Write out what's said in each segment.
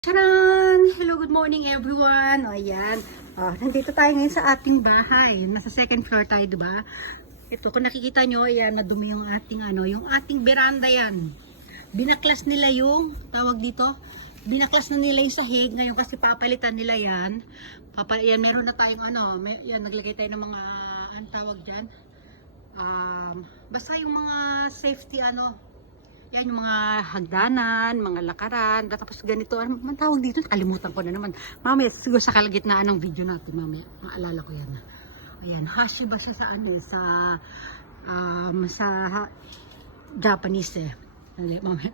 Charan! Hello, good morning everyone. O, ayan. Nandito tayo ngayon sa ating bahay. Nasa second floor tayo, diba? Ito, kung nakikita nyo, ayan, madumi yung ating, yung ating veranda yan. Binaklas nila yung, tawag dito, binaklas na nila yung sahig. Ngayon kasi papalitan nila yan. Yan, meron na tayong, yan, naglagay tayo ng mga, tawag dyan? Basta yung mga safety, yan yung mga hagdanan, mga lakaran, tapos ganito, ano man tawag dito, nakalimutan ko na naman. Mamaya, siguro sa kalagitnaan ng video natin, mamaya, maalala ko yan. Ayan, hashi ba siya sa Japanese eh. Mamaya.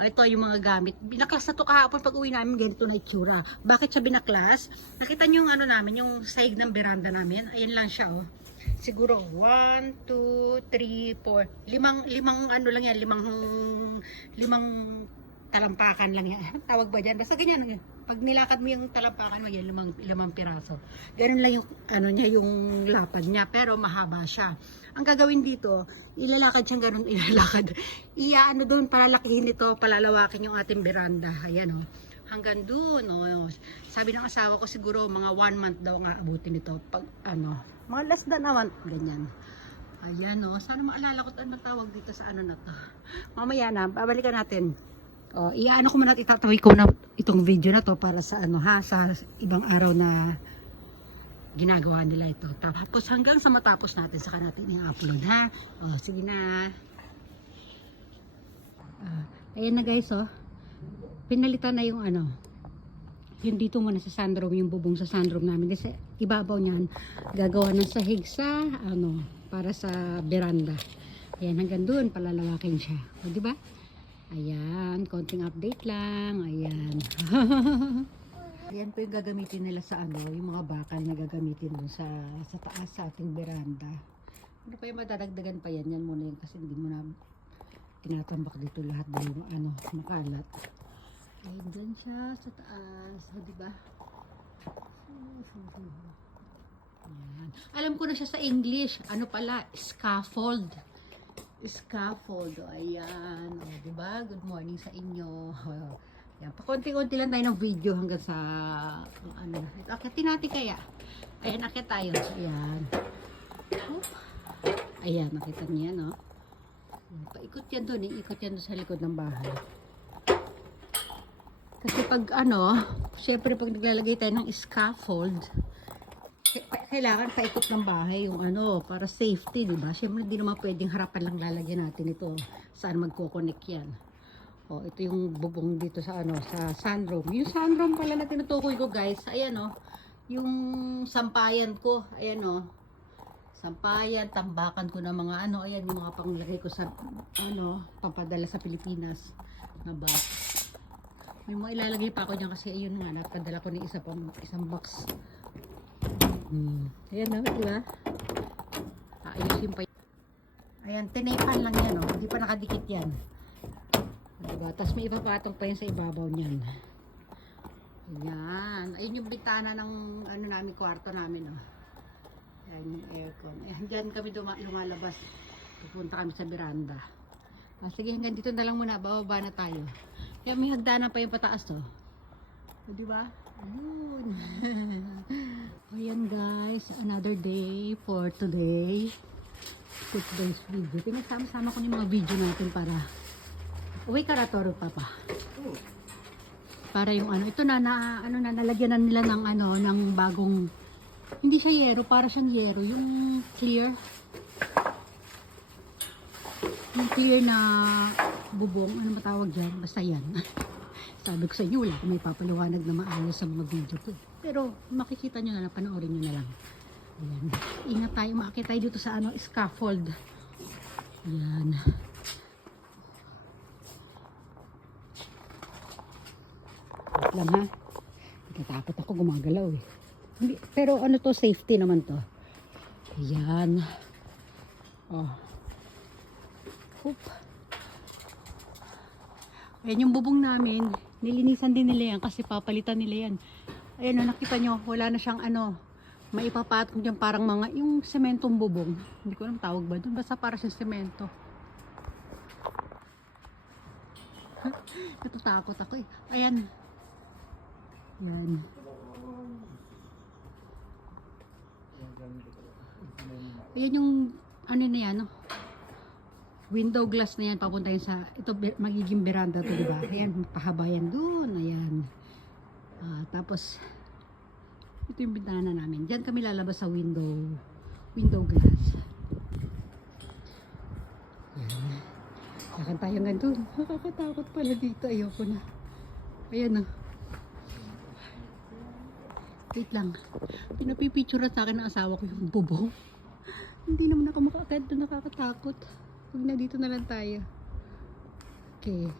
Ito yung mga gamit. Binaklas na to kahapon pag uwi namin, ganito na itsura. Bakit siya binaklas? Nakita niyo yung namin, yung sahig ng beranda namin. Ayan lang siya, oh. Siguro 1, 2, 3, 4, limang lang yan, limang talampakan lang yan. Tawag ba dyan? Basta ganyan. Pag nilakad mo yung talampakan mo yan, limang piraso. Ganun lang yung niya, yung lapad niya, pero mahaba siya. Ang gagawin dito, ilalakad siyang ganun, doon, palalakihin ito, palalawakin yung ating beranda. Ayan, oh. Hanggang doon, oh. Sabi ng asawa ko siguro mga 1 month daw nga abutin ito pag mga less than a month, ganyan. Ayan, oh. Sana maalala ko anong tawag dito sa na to. Mamaya na, babalikan natin. Iano ko muna at itatawi ko na itong video na to para sa sa ibang araw na ginagawa nila ito. Tapos hanggang sa matapos natin, saka natin i-upload, ha? Sige na. Ayan na guys, oh. Pinalitan na yung yung dito muna sa sunroom, yung bubong sa sunroom namin. Kasi ibabaw niyan, gagawa ng sahig sa, para sa veranda. Ayan, hanggang doon, palalawakin siya. O, diba? Ayan, konting update lang. Ayan. Ayan po yung gagamitin nila sa yung mga bakal na gagamitin doon sa taas sa ating veranda. Ano pa yung madadagdagan pa yan? Yan muna yun kasi hindi mo na tinatambak dito lahat doon, makalat. Ayan, dyan siya sa taas. Diba? Ayan. Alam ko na siya sa English. Ano pala? Scaffold. Scaffold. Ayan. Diba? Good morning sa inyo. Ayan. Pakunti-kunti lang tayo ng video hanggang sa akitin natin kaya. Ayan, akit tayo. Ayan. Ayan, nakita niya, no? Paikot yan doon. Ikot yan doon sa likod ng bahay. Kasi pag syempre pag naglalagay tayo ng scaffold, kailangan paikot ng bahay yung para safety, di ba? Syempre hindi naman pwedeng harapan lang lalagyan natin ito. Saan magko-connect yan? Ito yung bubong dito sa sa sunroom. Yung sunroom pala na tinutukoy ko, guys. Ayan, yung sampayan ko. Ayan, sampayan, tambakan ko na mga ayan yung mga panglagay ko sa pampadala sa Pilipinas na box. May mga ilalagay pa ako dyan kasi ayun nga, napadala ko ng isang box. Ayan na, diba? Ayusin pa. Ayan, tinaypan lang yan, hindi pa nakadikit yan. Diba? Tapos may ipapatong pa yan sa ibabaw niyan. Ayan. Ayun yung bitana ng namin, kwarto namin, Ayan yung aircon. Ayan, dyan kami lumalabas. Pupunta kami sa veranda. Sige, hanggang dito na lang muna. Bababa na tayo. Kaya may hagdanan pa yung pataas, diba? Ayun. Ayan guys, another day for today. Today's video. Pinagsama-sama ko yung mga video natin para uwi ka na, Toro Papa. Para yung ito na nalagyan na nila ng ng bagong, hindi siya yero, para siyang yero, yung clear. Yung clear na bubong, matawag dyan? Basta yan. Sabi ko sa inyo, wala kung may papaliwanag na maayos sa mga video ko. Pero makikita nyo na lang, panoorin nyo na lang. Ayan. Ingat tayo, maakit tayo dito sa scaffold. Ayan. Wait lang, ha. Natatakot ako, gumagalaw eh. Pero to, safety naman to. Ayan. Oop. Ayan yung bubong namin. Nilinisan din nila yan kasi papalitan nila yan. Ayan, nakita nyo, wala na siyang maipapatong dyan, parang yung sementong bubong. Hindi ko alam tawag ba doon. Basta para siyang semento. Natatakot ako eh. Ayan. Yan. Ayan yung ano na yan, no? Window glass na yan, papunta yan sa, ito magiging veranda to, diba? Ayan, pahaba yan dun, ayan. Tapos, ito yung bintana namin. Diyan kami lalabas sa window glass. Ayan. Lakad tayo nga dun. Nakakatakot pala dito, ayoko na. Ayan, no? Wait lang. Pinapipicture sa akin ng asawa ko yung bubong. Hindi naman ako makakad doon, nakakatakot. Huwag na, dito na lang tayo. Okay.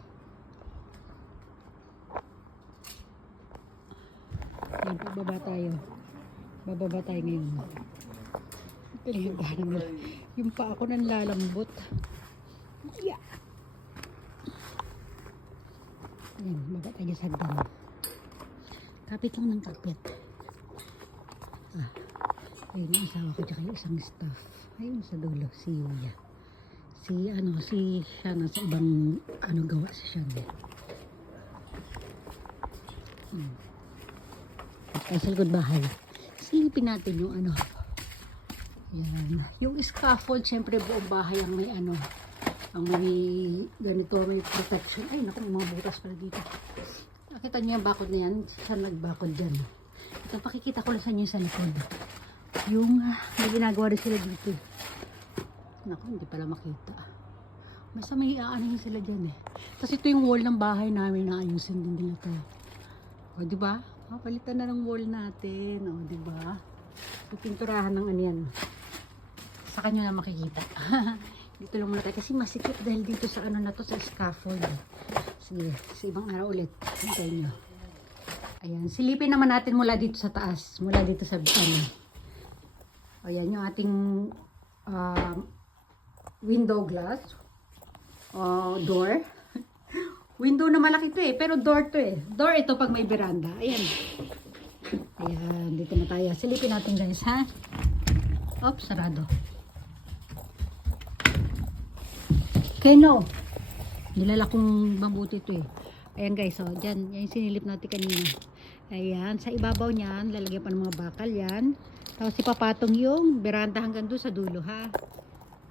Yan, bababa tayo. Bababa tayo ngayon. Yung pa ako nang lalambot. Yeah. Yan, baba tayo sa hagdan. Kapit lang ng kapit. Ayun yung asawa ko tsaka yung isang staff. Ayun sa dulo, si Yuya. Si Shana sa ibang gawa si Shana. At sa likod bahay. Silipin natin yung Yan. Yung scaffold, syempre buong bahay ang may ang may ganito, may protection. Ay, naku, may mga butas pala dito. Nakita niyo yung bakod na yan? Saan nagbakod dyan? Ito, pakikita ko lang sa inyo sa likod. Yung may ginagawa rin sila dito. Naku, hindi pala makita. Basta may aanahin sila dyan eh. Tapos ito yung wall ng bahay namin na ayusin din nila to. O, diba? Palitan na ng wall natin. O, diba? Pipinturahan ng yan. Sa kanyo na makikita. Dito lang muna tayo. Kasi masikip dahil dito sa na to, sa scaffold. Sige, sa ibang araw ulit. Hintayin nyo. Ayan. Silipin naman natin mula dito sa taas. Mula dito sa O, yan yung ating window glass. Door. Window na malaki to eh. Pero door to eh. Door ito pag may veranda. Ayan. Ayan. Dito na tayo. Silipin natin guys ha. Oops, sarado. Okay, no. Nilala kong mabuti ito eh. Ayan guys. So, dyan. Yan yung sinilip natin kanina. Ayan. Sa ibabaw niyan, lalagyan pa ng mga bakal yan. Tapos ipapatong yung veranda hanggang doon sa dulo ha.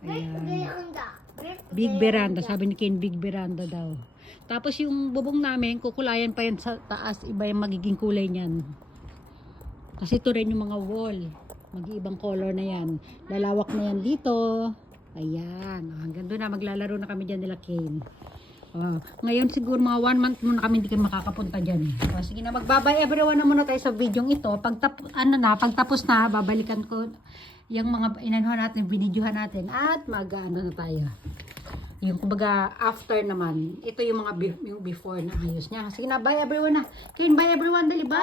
Ayan. Big veranda. Sabi ni Ken, big veranda daw. Tapos yung bubong namin, kukulayan pa yan sa taas. Iba yung magiging kulay niyan. Kasi ito rin yung mga wall. Mag-iibang color na yan. Lalawak na yan dito. Ayan. Hanggang doon na. Maglalaro na kami dyan nila Ken. Ngayon siguro mga 1 month muna kami hindi kami makakapunta dyan. Sige na, magbabay everyone na muna tayo sa video ito. Pagtapos na, babalikan ko yung mga inanuhan natin, binidyohan natin at na tayo. Yung kumbaga after naman, ito yung mga yung before na ayos niya. Sige na, bye everyone na. Ken, bye everyone, dali, bye!